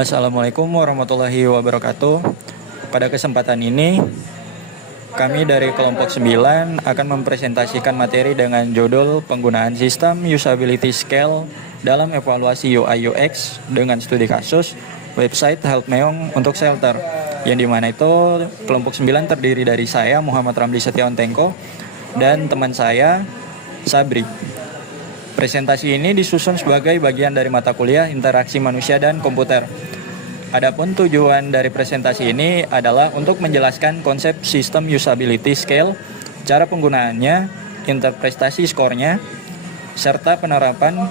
Assalamualaikum warahmatullahi wabarakatuh. Pada kesempatan ini, kami dari kelompok 9 akan mempresentasikan materi dengan judul penggunaan sistem usability scale dalam evaluasi UI UX dengan studi kasus website Help Meong untuk shelter, yang dimana itu kelompok 9 terdiri dari saya Muhammad Ramli Setiawan Tengko dan teman saya Sabri. Presentasi ini disusun sebagai bagian dari mata kuliah Interaksi Manusia dan Komputer. Adapun tujuan dari presentasi ini adalah untuk menjelaskan konsep sistem usability scale, cara penggunaannya, interpretasi skornya, serta penerapan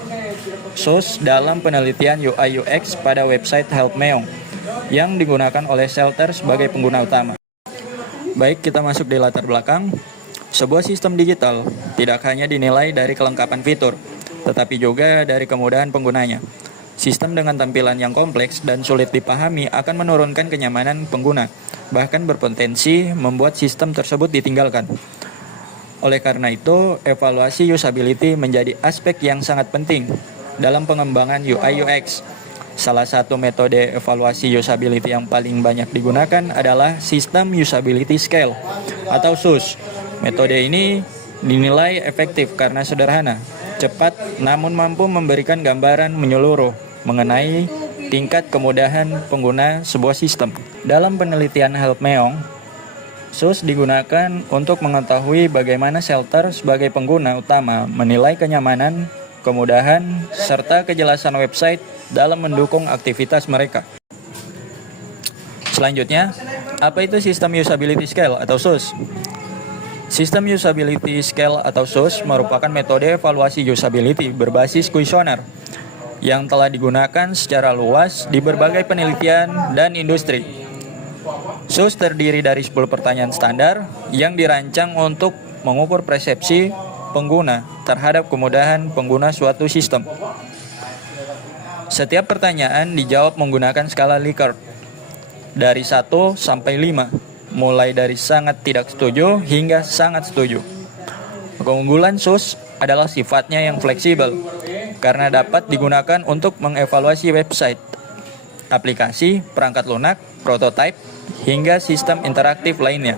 SUS dalam penelitian UI UX pada website Help Meong yang digunakan oleh shelter sebagai pengguna utama. Baik, kita masuk di latar belakang. Sebuah sistem digital tidak hanya dinilai dari kelengkapan fitur, tetapi juga dari kemudahan penggunanya. Sistem dengan tampilan yang kompleks dan sulit dipahami akan menurunkan kenyamanan pengguna, bahkan berpotensi membuat sistem tersebut ditinggalkan. Oleh karena itu, evaluasi usability menjadi aspek yang sangat penting dalam pengembangan UI UX. Salah satu metode evaluasi usability yang paling banyak digunakan adalah sistem usability scale atau SUS. Metode ini dinilai efektif karena sederhana, cepat, namun mampu memberikan gambaran menyeluruh mengenai tingkat kemudahan pengguna sebuah sistem. Dalam penelitian Help Meong, SUS digunakan untuk mengetahui bagaimana shelter sebagai pengguna utama menilai kenyamanan, kemudahan, serta kejelasan website dalam mendukung aktivitas mereka. Selanjutnya, apa itu sistem usability scale atau SUS? Sistem usability scale atau SUS merupakan metode evaluasi usability berbasis kuesioner yang telah digunakan secara luas di berbagai penelitian dan industri. SUS terdiri dari 10 pertanyaan standar yang dirancang untuk mengukur persepsi pengguna terhadap kemudahan pengguna suatu sistem. Setiap pertanyaan dijawab menggunakan skala Likert dari 1 sampai 5. Mulai dari sangat tidak setuju hingga sangat setuju. Keunggulan SUS adalah sifatnya yang fleksibel karena dapat digunakan untuk mengevaluasi website, aplikasi, perangkat lunak, prototipe, hingga sistem interaktif lainnya.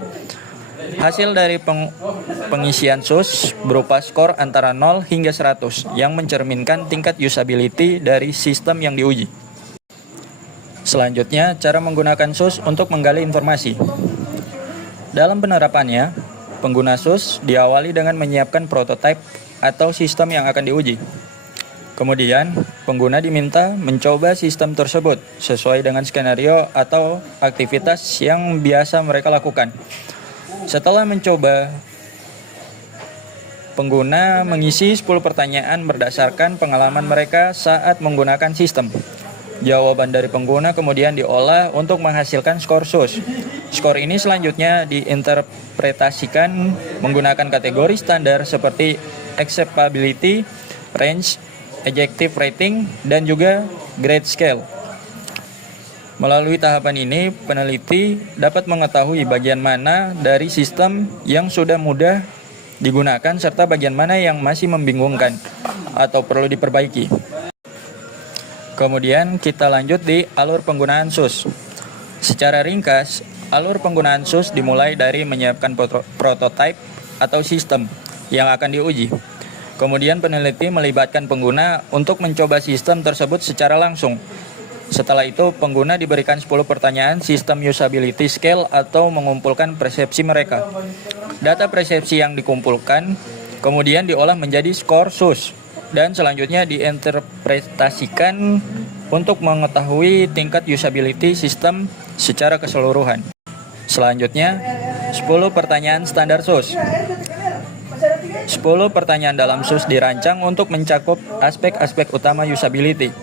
Hasil dari pengisian SUS berupa skor antara 0 hingga 100 yang mencerminkan tingkat usability dari sistem yang diuji. Selanjutnya, cara menggunakan SUS untuk menggali informasi. Dalam penerapannya, pengguna SUS diawali dengan menyiapkan prototipe atau sistem yang akan diuji. Kemudian, pengguna diminta mencoba sistem tersebut sesuai dengan skenario atau aktivitas yang biasa mereka lakukan. Setelah mencoba, pengguna mengisi 10 pertanyaan berdasarkan pengalaman mereka saat menggunakan sistem. Jawaban dari pengguna kemudian diolah untuk menghasilkan skor SUS. Skor ini selanjutnya diinterpretasikan menggunakan kategori standar seperti acceptability, range, adjective rating, dan juga grade scale. Melalui tahapan ini, peneliti dapat mengetahui bagian mana dari sistem yang sudah mudah digunakan serta bagian mana yang masih membingungkan atau perlu diperbaiki. Kemudian kita lanjut di alur penggunaan SUS. Secara ringkas, alur penggunaan SUS dimulai dari menyiapkan prototipe atau sistem yang akan diuji. Kemudian peneliti melibatkan pengguna untuk mencoba sistem tersebut secara langsung. Setelah itu, pengguna diberikan 10 pertanyaan sistem usability scale atau mengumpulkan persepsi mereka. Data persepsi yang dikumpulkan kemudian diolah menjadi skor SUS dan selanjutnya diinterpretasikan untuk mengetahui tingkat usability sistem secara keseluruhan. Selanjutnya, 10 pertanyaan standar SUS. 10 pertanyaan dalam SUS dirancang untuk mencakup aspek-aspek utama usability.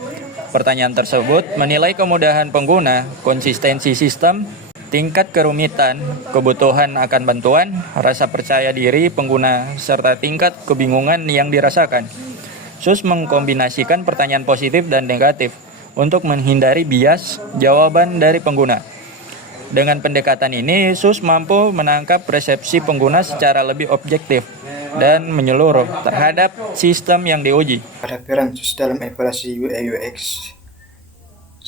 Pertanyaan tersebut menilai kemudahan pengguna, konsistensi sistem, tingkat kerumitan, kebutuhan akan bantuan, rasa percaya diri pengguna, serta tingkat kebingungan yang dirasakan. SUS mengkombinasikan pertanyaan positif dan negatif untuk menghindari bias jawaban dari pengguna. Dengan pendekatan ini, SUS mampu menangkap persepsi pengguna secara lebih objektif dan menyeluruh terhadap sistem yang diuji. Pada peran SUS dalam evaluasi UI UX,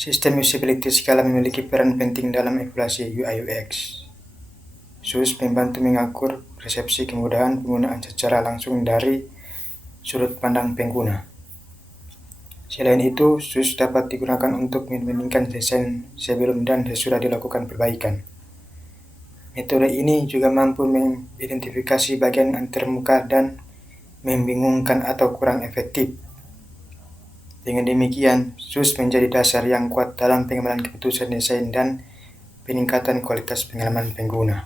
Sistem usability skala memiliki peran penting dalam evaluasi UI/UX. SUS membantu mengatur persepsi kemudahan penggunaan secara langsung dari sudut pandang pengguna. Selain itu, SUS dapat digunakan untuk membandingkan desain sebelum dan sesudah dilakukan perbaikan. Metode ini juga mampu mengidentifikasi bagian termuka dan membingungkan atau kurang efektif. Dengan demikian, SUS menjadi dasar yang kuat dalam pengambilan keputusan desain dan peningkatan kualitas pengalaman pengguna.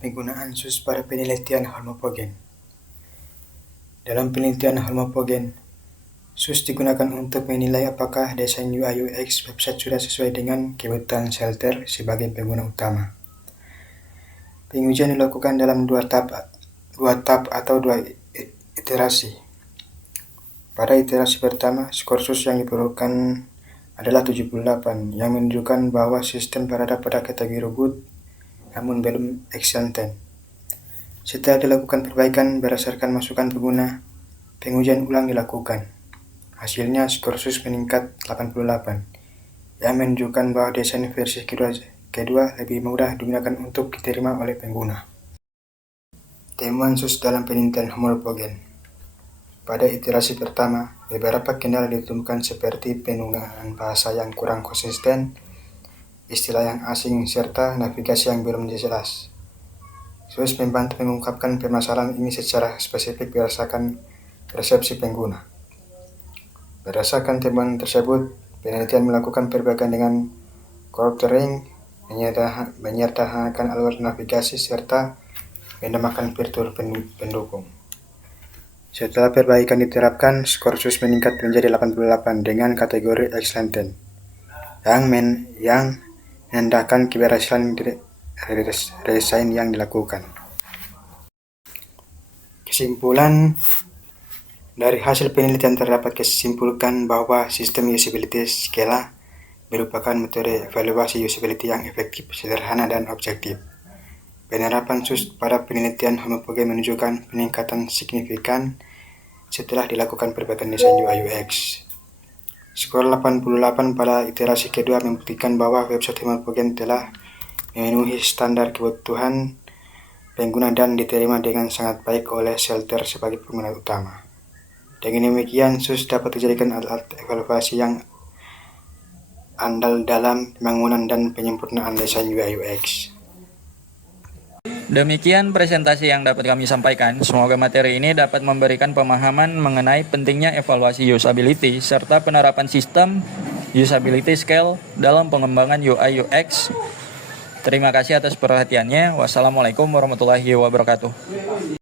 Penggunaan SUS pada penelitian Holmopogen. Dalam penelitian Holmopogen, SUS digunakan untuk menilai apakah desain UI/UX website sudah sesuai dengan kebutuhan shelter sebagai pengguna utama. Pengujian dilakukan dalam dua tahap atau dua iterasi. Pada iterasi pertama, skor SUS yang diperlukan adalah 78, yang menunjukkan bahwa sistem berada pada kategori good, namun belum excellent. Setelah dilakukan perbaikan berdasarkan masukan pengguna, pengujian ulang dilakukan. Hasilnya, skor SUS meningkat 88, yang menunjukkan bahwa desain versi kedua lebih mudah digunakan untuk diterima oleh pengguna. Temuan SUS dalam penelitian Holmopogen. Pada iterasi pertama, beberapa kendala ditemukan seperti penggunaan bahasa yang kurang konsisten, istilah yang asing, serta navigasi yang belum jelas. SUS membantu mengungkapkan permasalahan ini secara spesifik berdasarkan persepsi pengguna. Berdasarkan temuan tersebut, penelitian melakukan perbaikan dengan clustering, menyertakan alur navigasi, serta menambahkan fitur pendukung. Setelah perbaikan diterapkan, skor SUS meningkat menjadi 88 dengan kategori excellent, yang menandakan keberhasilan desain yang dilakukan. Kesimpulan dari hasil penelitian terdapat kesimpulan bahwa sistem usability skala merupakan metode evaluasi usability yang efektif, sederhana, dan objektif. Penerapan SUS pada penelitian Holmopogen menunjukkan peningkatan signifikan setelah dilakukan perbaikan desain UI/UX. Skor 88 pada iterasi kedua membuktikan bahwa website Holmopogen telah memenuhi standar kebutuhan pengguna dan diterima dengan sangat baik oleh shelter sebagai pengguna utama. Dengan demikian, SUS dapat dijadikan alat evaluasi yang andal dalam pembangunan dan penyempurnaan desain UI/UX. Demikian presentasi yang dapat kami sampaikan. Semoga materi ini dapat memberikan pemahaman mengenai pentingnya evaluasi usability serta penerapan sistem usability scale dalam pengembangan UI/UX. Terima kasih atas perhatiannya. Wassalamualaikum warahmatullahi wabarakatuh.